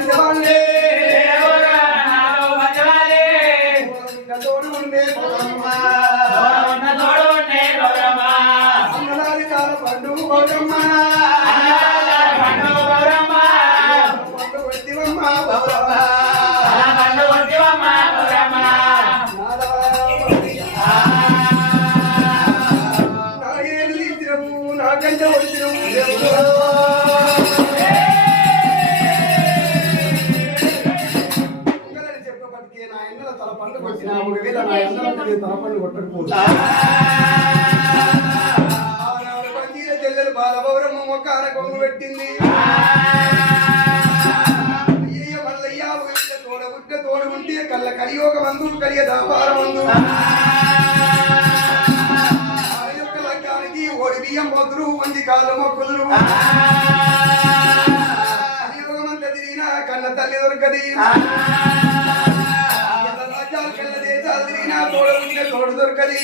పంచవాళ్ళే తోడు ఉండే అన్నదాని కాల పండు గౌరమ్మ పండు వడ్డివమ్మ గౌరమ్మ నా ఏడు తీసినవు నా కంట వచ్చినవు నా ఎన్నెల తల పండుగ వచ్చిన ఒకవేళ నా ఎన్నెల తల పండుగ కొట్టకపోతే ఆనాడు పంజీల చెల్లెలు బాలభౌరమ్మ మొక్కాన కొంగు పెట్టింది అయ్యయ్య మల్లయ్య తోడ ఉంటే కళ్ళ కలియోగ మందు కలియ దాపార మందు ఆ యొక్క లగ్గానికి ఓడి బియ్యం పొద్దురు మంది కాళ్ళు మొక్కుదురు కలియోగమంత తిరిగిన కన్న తల్లి దొరకది తోడు దొరకది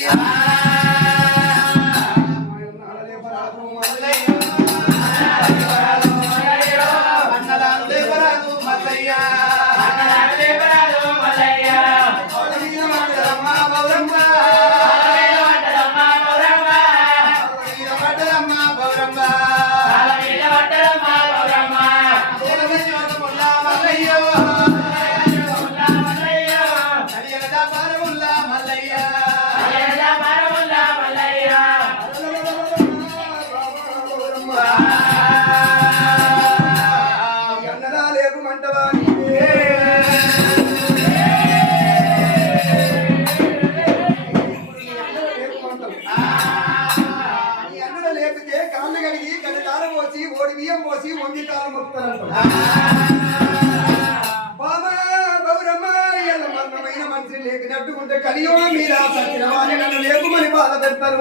లేపినట్టుకుంటే కలియోగం మీద సత్యన వారి నన్ను లేకుమని బాధ పెడతారు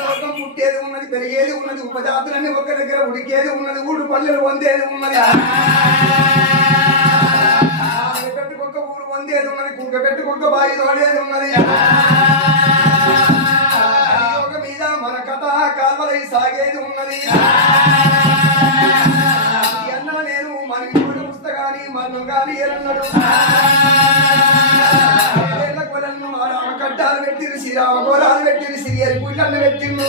లోకం పుట్టేది ఉన్నది పెరిగేది ఉన్నది ఉపజాతులన్నీ ఒక దగ్గర ఉడికేది ఉన్నది ఊడు పల్లెలు వందేది ఉన్నది పెట్టుకొక్క ఊరు వందేది ఉన్నది కుంక పెట్టుకొక్క బాయి తోడేది ఉన్నది కలియోగం మీద మన కథ కాల్వలై సాగేది ఉన్నది మన్ను గాని ఏలన్నాడు కట్టాలు పెట్టిరు శ్రీరామ గోరాలు పెట్టిరు సిరియరి పుల్లన్న పెట్టిండు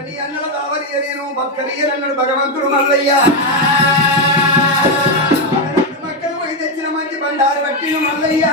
నీ అన్నల దావరి నేను బతకరియనన్నాడు భగవంతుడు మల్లయ్య మక్కలు పోయి తెచ్చిన మంచి బండారు పెట్టిండు మల్లయ్య